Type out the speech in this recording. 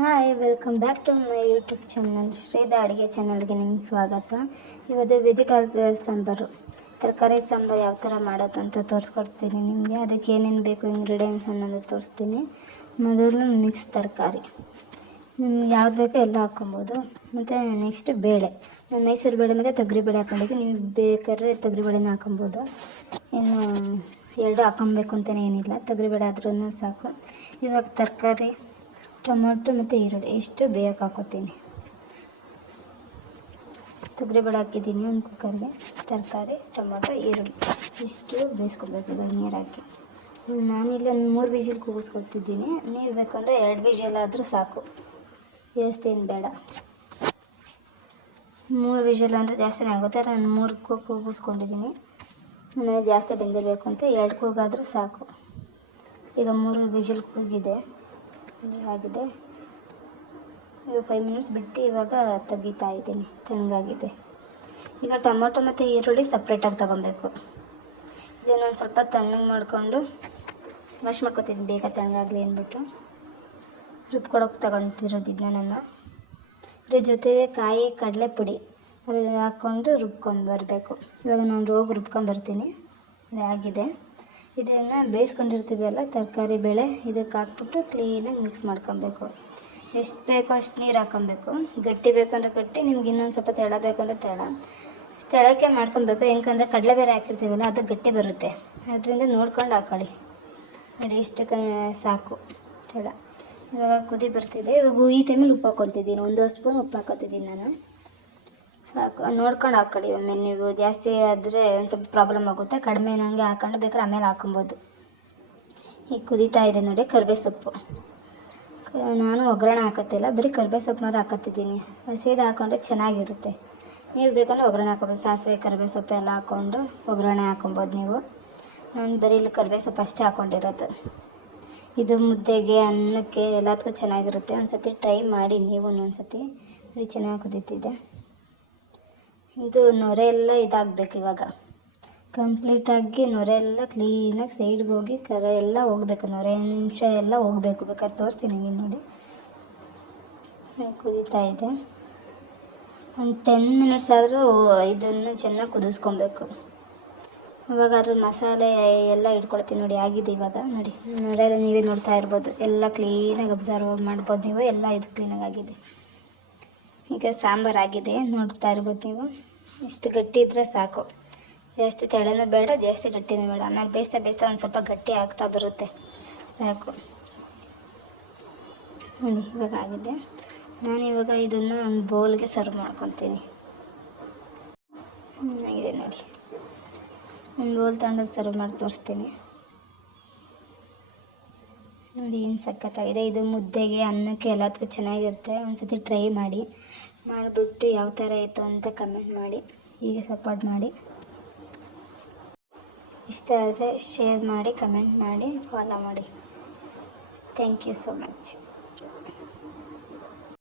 Hi, welcome back to my YouTube channel ಶ್ರೀದ ಅಡುಗೆ ಚಾನಲ್ಗೆ ನಿಮ್ಗೆ ಸ್ವಾಗತ. ಇವತ್ತು ವೆಜಿಟೇಬಲ್ ಸಾಂಬಾರು, ತರಕಾರಿ ಸಾಂಬಾರು ಯಾವ ಥರ ಮಾಡೋದು ಅಂತ ತೋರಿಸ್ಕೊಡ್ತೀನಿ ನಿಮಗೆ. ಅದಕ್ಕೆ ಏನೇನು ಬೇಕು ಇಂಗ್ರೀಡಿಯೆಂಟ್ಸ್ ಅನ್ನೋದು ತೋರಿಸ್ತೀನಿ. ಮೊದಲು ಮಿಕ್ಸ್ ತರಕಾರಿ ನಿಮ್ಗೆ ಯಾವ್ದು ಬೇಕೋ ಎಲ್ಲ ಹಾಕ್ಕೊಬೋದು. ಮತ್ತು ನೆಕ್ಸ್ಟ್ ಬೇಳೆ, ನಾನು ಮೈಸೂರು ಬೇಳೆ ಮತ್ತು ತೊಗರಿಬೇಳೆ ಹಾಕ್ಕೊಂಡಿದ್ದೀನಿ. ನೀವು ಬೇಕಾದ್ರೆ ತೊಗರಿಬೇಳೆನ ಹಾಕ್ಕೊಬೋದು. ಇನ್ನು ಎರಡು ಹಾಕ್ಕೊಬೇಕು ಅಂತಲೇ ಏನಿಲ್ಲ, ತೊಗರಿಬೇಳೆ ಆದ್ರೂ ಸಾಕು. ಇವಾಗ ತರಕಾರಿ ಟೊಮೊಟೊ ಮತ್ತು ಈರುಳ್ಳಿ ಇಷ್ಟು ಬೇಯಕ್ಕೆ ಹಾಕೋತೀನಿ. ತೊಗರಿಬೇಳೆ ಹಾಕಿದ್ದೀನಿ ಒಂದು ಕುಕ್ಕರ್ಗೆ. ತರಕಾರಿ, ಟೊಮೊಟೊ, ಈರುಳ್ಳಿ ಇಷ್ಟು ಬೇಯಿಸ್ಕೊಬೇಕು ಇವಾಗ ನೀರು ಹಾಕಿ. ನಾನಿಲ್ಲಿ ಒಂದು 3 ವಿಜಿಲ್ ಕೂಗಿಸ್ಕೊತಿದ್ದೀನಿ. ನೀವು ಬೇಕಂದರೆ 2 ವಿಜಿಲ್ ಆದರೂ ಸಾಕು, ಜಾಸ್ತಿ ಏನು ಬೇಡ. 3 ವಿಜಿಲ್ ಅಂದರೆ ಜಾಸ್ತಿನೇ ಆಗುತ್ತೆ. ನಾನು 3 ಕೂಗಿಸ್ಕೊಂಡಿದ್ದೀನಿ. ನನಗೆ ಜಾಸ್ತಿ ಬೆಂದಿರಬೇಕು ಅಂತ 2 ಕೂಗಾದರೂ ಸಾಕು. ಈಗ 3 ವಿಜಿಲ್ ಕೂಗಿದೆ ಆಗಿದೆ. ಈಗ 5 ಮಿನಿಟ್ಸ್ ಬಿಟ್ಟು ಇವಾಗ ತೆಗಿತಾ ಇದ್ದೀನಿ, ತಣ್ಣಗಾಗಿದೆ. ಈಗ ಟೊಮೊಟೊ ಮತ್ತು ಈರುಳ್ಳಿ ಸಪ್ರೇಟಾಗಿ ತೊಗೊಬೇಕು. ಇದನ್ನು ಸ್ವಲ್ಪ ತಣ್ಣಗೆ ಮಾಡಿಕೊಂಡು ಸ್ಮ್ಯಾಶ್ ಮಾಡ್ಕೊತಿದ್ದೀನಿ, ಬೇಗ ತಣ್ಣಗಾಗಲಿ ಅಂದ್ಬಿಟ್ಟು. ರುಬ್ಕೊಳಕ್ಕೆ ತೊಗೊತಿರೋದಿದ್ನ ನಾನು. ಇದ್ರ ಜೊತೆಗೆ ಕಾಯಿ ಕಡಲೆ ಪುಡಿ ಅದು ಹಾಕ್ಕೊಂಡು ರುಬ್ಕೊಂಬರಬೇಕು. ಇವಾಗ ನಾನು ಹೋಗಿ ರುಬ್ಕೊಂಬರ್ತೀನಿ. ಇದಾಗಿದೆ. ಇದನ್ನು ಬೇಯಿಸ್ಕೊಂಡಿರ್ತೀವಲ್ಲ ತರಕಾರಿ ಬೇಳೆ, ಇದಕ್ಕೆ ಹಾಕ್ಬಿಟ್ಟು ಕ್ಲೀನಾಗಿ ಮಿಕ್ಸ್ ಮಾಡ್ಕೊಬೇಕು. ಎಷ್ಟು ಬೇಕೋ ಅಷ್ಟು ನೀರು ಹಾಕ್ಕೊಬೇಕು. ಗಟ್ಟಿ ಬೇಕಂದ್ರೆ ಗಟ್ಟಿ, ನಿಮ್ಗೆ ಇನ್ನೊಂದು ಸ್ವಲ್ಪ ತೆಳ ಬೇಕಂದ್ರೆ ತೆಳಕ್ಕೆ ಮಾಡ್ಕೊಬೇಕು. ಹೆಂಗಂದ್ರೆ ಕಡಲೆ ಬೇರೆ ಹಾಕಿರ್ತೀವಲ್ಲ ಅದು ಗಟ್ಟಿ ಬರುತ್ತೆ. ಅದರಿಂದ ನೋಡ್ಕೊಂಡು ಹಾಕ್ಕೊಳ್ಳಿ. ನೋಡಿ ಇಷ್ಟಕ್ಕೆ ಸಾಕು ತೆಳ. ಇವಾಗ ಕುದಿ ಬರ್ತಿದೆ. ಇವಾಗ ಈ ಟೈಮಲ್ಲಿ ಉಪ್ಪು ಹಾಕ್ಕೊತಿದ್ದೀನಿ, 1 ಸ್ಪೂನ್ ಉಪ್ಪು ಹಾಕ್ಕೊತಿದ್ದೀನಿ ನಾನು. ಸಾಕು, ನೋಡ್ಕೊಂಡು ಹಾಕ್ಕೊಳ್ಳಿ. ಒಮ್ಮೆ ನೀವು ಜಾಸ್ತಿ ಆದರೆ ಒಂದು ಸ್ವಲ್ಪ ಪ್ರಾಬ್ಲಮ್ ಆಗುತ್ತೆ. ಕಡಿಮೆ ನನಗೆ ಹಾಕ್ಕೊಂಡು ಬೇಕಾದ್ರೆ ಆಮೇಲೆ ಹಾಕ್ಕೊಬೋದು. ಈಗ ಕುದೀತಾ ಇದೆ ನೋಡಿ. ಕರಿಬೇವು ಸೊಪ್ಪು ನಾನು ಒಗ್ಗರಣೆ ಹಾಕೋತಿಲ್ಲ, ಬರೀ ಕರಿಬೇವು ಸೊಪ್ಪು ಮಾತ್ರ ಹಾಕೋತಿದ್ದೀನಿ. ಸೀದಾ ಹಾಕ್ಕೊಂಡ್ರೆ ಚೆನ್ನಾಗಿರುತ್ತೆ. ನೀವು ಬೇಕಂದ್ರೆ ಒಗ್ಗರಣೆ ಹಾಕ್ಕೊಬೋದು. ಸಾಸಿವೆ, ಕರಿಬೇವು ಸೊಪ್ಪು ಎಲ್ಲ ಹಾಕ್ಕೊಂಡು ಒಗ್ಗರಣೆ ಹಾಕ್ಕೊಬೋದು ನೀವು. ನಾನು ಬರೀ ಇಲ್ಲಿ ಕರಿಬೇವು ಸೊಪ್ಪು ಅಷ್ಟೇ ಹಾಕ್ಕೊಂಡಿರೋದು. ಇದು ಮುದ್ದೆಗೆ, ಅನ್ನಕ್ಕೆ ಎಲ್ಲದಕ್ಕೂ ಚೆನ್ನಾಗಿರುತ್ತೆ. ಒಂದು ಸತಿ ಟ್ರೈ ಮಾಡಿ ನೀವು. ಒಂದ್ಸತಿ ಬರೀ ಚೆನ್ನಾಗಿ ಕುದೀತಿದೆ. ಇದು ನೊರೆ ಎಲ್ಲ ಇದಾಗಬೇಕು. ಇವಾಗ ಕಂಪ್ಲೀಟಾಗಿ ನೊರೆ ಎಲ್ಲ ಕ್ಲೀನಾಗಿ ಸೈಡ್ಗೆ ಹೋಗಿ ಕರೆ ಎಲ್ಲ ಹೋಗಬೇಕು. ನೊರೆ ಅಂಶ ಎಲ್ಲ ಹೋಗಬೇಕು. ಬೇಕಾದ್ರೆ ತೋರಿಸ್ತೀನಿ ನಿಮಗೆ ನೋಡಿ. ಕುದೀತಾ ಇದೆ. ಒಂದು 10 ಮಿನಿಟ್ಸ್ ಆದರೂ ಇದನ್ನು ಚೆನ್ನಾಗಿ ಕುದಿಸ್ಕೊಬೇಕು. ಇವಾಗ ಅದ್ರ ಮಸಾಲೆ ಎಲ್ಲ ಇಟ್ಕೊಳ್ತೀನಿ ನೋಡಿ. ಆಗಿದೆ ಇವಾಗ ನೋಡಿ. ನೊರೆ ಎಲ್ಲ ನೀವೇ ನೋಡ್ತಾ ಇರ್ಬೋದು. ಎಲ್ಲ ಕ್ಲೀನಾಗಿ ಅಬ್ಸರ್ವ್ ಮಾಡ್ಬೋದು ನೀವು. ಎಲ್ಲ ಇದು ಕ್ಲೀನಾಗಿ ಆಗಿದೆ. ಈಗ ಸಾಂಬಾರು ಆಗಿದೆ, ನೋಡ್ತಾ ಇರ್ಬೋದು ನೀವು. ಇಷ್ಟು ಗಟ್ಟಿ ಇದ್ದರೆ ಸಾಕು, ಜಾಸ್ತಿ ತೆಳನೂ ಬೇಡ, ಜಾಸ್ತಿ ಗಟ್ಟಿನೂ ಬೇಡ. ಆಮೇಲೆ ಬೇಯಿಸ್ತಾ ಒಂದು ಸ್ವಲ್ಪ ಗಟ್ಟಿ ಆಗ್ತಾ ಬರುತ್ತೆ, ಸಾಕು ನೋಡಿ. ಇವಾಗ ಆಗಿದೆ. ನಾನಿವಾಗ ಇದನ್ನು ಒಂದು ಬೌಲ್ಗೆ ಸರ್ವ್ ಮಾಡ್ಕೊತೀನಿ. ಆಗಿದೆ ನೋಡಿ. ಒಂದು ಬೌಲ್ ತಗೊಂಡು ಸರ್ವ್ ಮಾಡಿ ತೋರಿಸ್ತೀನಿ ನೋಡಿ. ಏನು ಸಖತ್ತಾಗಿದೆ. ಇದು ಮುದ್ದೆಗೆ, ಅನ್ನಕ್ಕೆ ಎಲ್ಲದಕ್ಕೂ ಚೆನ್ನಾಗಿರುತ್ತೆ. ಒಂದು ಸತಿ ಟ್ರೈ ಮಾಡಿಬಿಟ್ಟು ಯಾವ ಥರ ಆಯಿತು ಅಂತ ಕಮೆಂಟ್ ಮಾಡಿ. ಹೀಗೆ ಸಪೋರ್ಟ್ ಮಾಡಿ. ಇಷ್ಟ ಆದರೆ ಶೇರ್ ಮಾಡಿ, ಕಮೆಂಟ್ ಮಾಡಿ, ಫಾಲೋ ಮಾಡಿ. Thank you so much.